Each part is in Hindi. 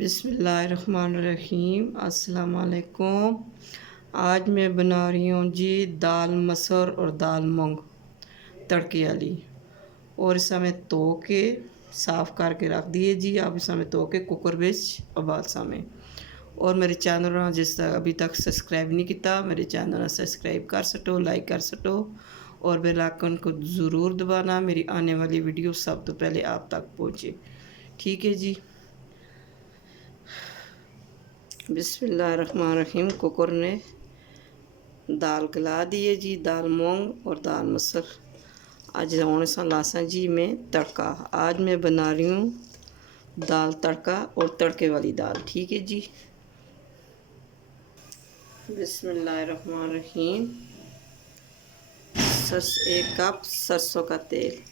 बिस्मिल्लाहिर्रहमानिर्रहीम। अस्सलाम वालेकुम। आज मैं बना रही हूँ जी दाल मसूर और दाल मूंग तड़के वाली। और इस समय धो के साफ़ करके रख दिए जी। आप इस समय धो के कुकर विच उबाल समय। और मेरे चैनल ना जिस अभी तक सब्सक्राइब नहीं किया, मेरे चैनल सब्सक्राइब कर सटो, लाइक कर सटो और बेल आइकन को ज़रूर दबाना, मेरी आने वाली वीडियो सब तो पहले आप तक पहुँचे। ठीक है जी। बिस्मिल्लाहिर्रहमानिर्रहीम। कुकर ने दाल गला दिए जी, दाल मूंग और दाल मसूर। आज होने सा लासा जी मैं तड़का। आज मैं बना रही हूँ दाल तड़का और तड़के वाली दाल। ठीक है जी। बिस्मिल्लाहिर्रहमानिर्रहीम। 1 कप सरसों का तेल,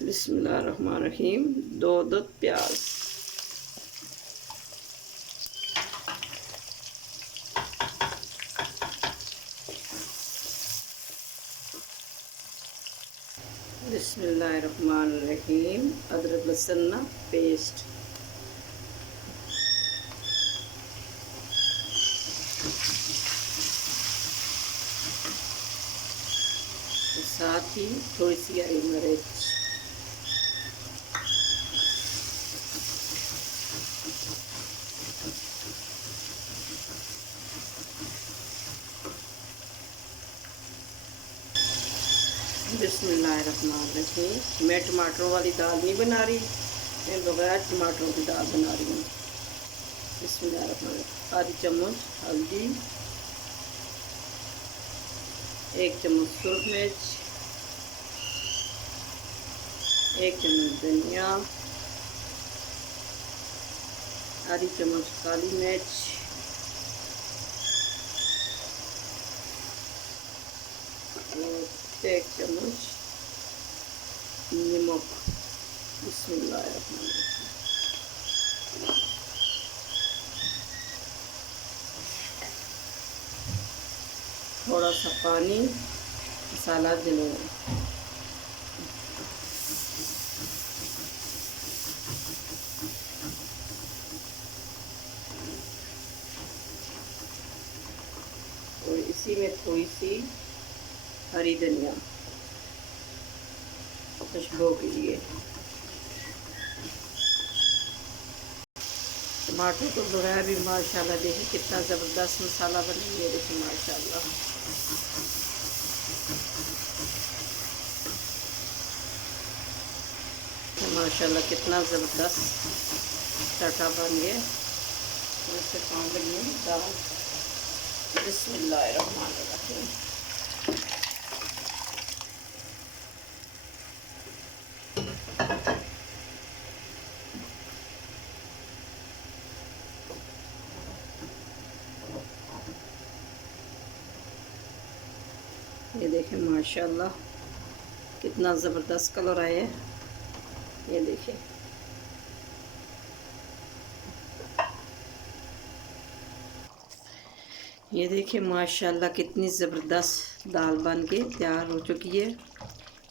बिस्मिल्लाहिर्रहमानिर्रहीम। 2 अदद प्याज, बिस्मिल्लाहिर्रहमानिर्रहीम। अदरक लहसुन पेस्ट, साथ ही थोड़ी सी हरी मिर्च, बिस्मिल्लाहिर्रहमानिर्रहीम। मैं टमाटरों वाली दाल नहीं बना रही, मैं बगैर टमाटरों की दाल बना रही हूँ। बिस्मिल्लाहिर्रहमानिर्रहीम। आधी चम्मच हल्दी, 1 चम्मच सुरख मिर्च, 1 चम्मच धनिया, आधी चम्मच काली मिर्च, और 1 चम्मच नमक। बिस्मिल्लाहिर्रहमानिर्रहीम। थोड़ा सा पानी, मसाला जलोए। और इसी में थोड़ी सी हरी धनिया खुशबू के लिए। टमाटर तो बगैर भी माशाल्लाह देखिए कितना ज़बरदस्त मसाला बना है। देखिए माशाल्लाह। माशाल्लाह कितना ज़बरदस्त तड़का बन गया। और इससे काम लगी है दाल। बिस्मिल्लाहिर्रहमानिर्रहीम। ये देखें माशाल्लाह कितना ज़बरदस्त कलर आया है। ये देखें ये देखिए माशाल्लाह कितनी ज़बरदस्त दाल बन के तैयार हो चुकी है।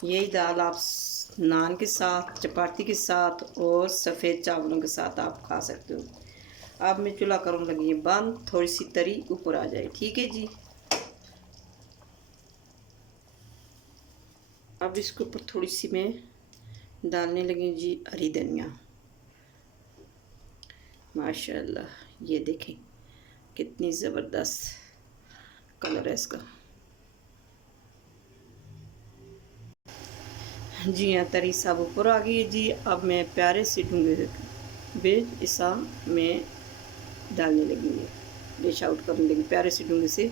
यही दाल आप नान के साथ, चपाती के साथ और सफ़ेद चावलों के साथ आप खा सकते हो। अब मैं चूल्हा करूँ लगी है बंद, थोड़ी सी तरी ऊपर आ जाए। ठीक है जी। अब इसके ऊपर थोड़ी सी मैं डालने लगी जी हरी धनिया। माशाल्लाह ये देखें कितनी ज़बरदस्त कलर है इसका। जी हाँ, तरी सब ऊपर आ गई है जी। अब मैं प्यारे से डूंगे बेज ऐसा मैं डालने लगी हूँ, डिश आउट करने लगी, प्यारे से डूंगे से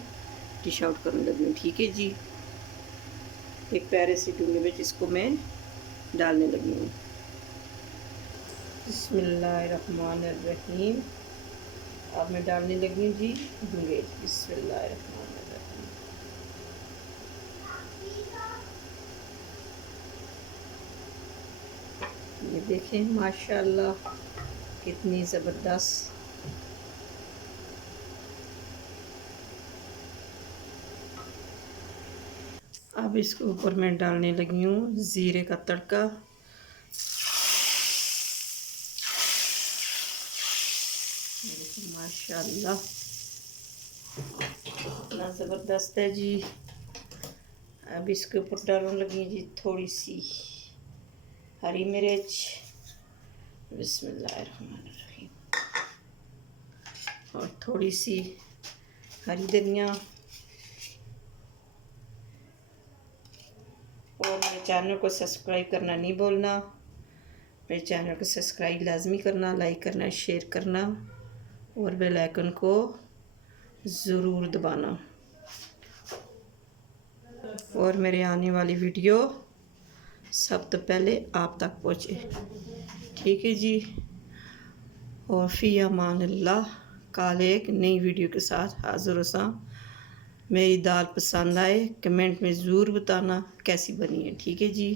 डिश आउट करने लगी हूँ। ठीक है जी। एक प्यारे से डूंगे बेज इसको मैं डालने लगी हूँ। बिस्मिल्लाहिर्रहमानिर्रहीम। अब मैं डालने लगी हूँ जी गुंगेज। बिस्मिल्लाहिर्रहमानिर्रहीम। ये देखें माशाल्लाह कितनी ज़बरदस्त। अब इसके ऊपर मैं डालने लगी हूँ ज़ीरे का तड़का। माशाल्लाह इतना ज़बरदस्त है जी। अब इसके ऊपर डालने लगी जी थोड़ी सी हरी मिर्च। बिस्मिल्लाहिर्रहमानिर्रहीम। और थोड़ी सी हरी धनिया। और मेरे चैनल को सब्सक्राइब करना नहीं भूलना। मेरे चैनल को सब्सक्राइब लाजमी करना, लाइक करना, शेयर करना और बेल आइकन को ज़रूर दबाना। और मेरे आने वाली वीडियो सबसे पहले आप तक पहुँचे। ठीक है जी। और फ़ी अमानिल्लाह, कल एक नई वीडियो के साथ हाज़िर होसा। मेरी दाल पसंद आए कमेंट में ज़रूर बताना कैसी बनी है। ठीक है जी।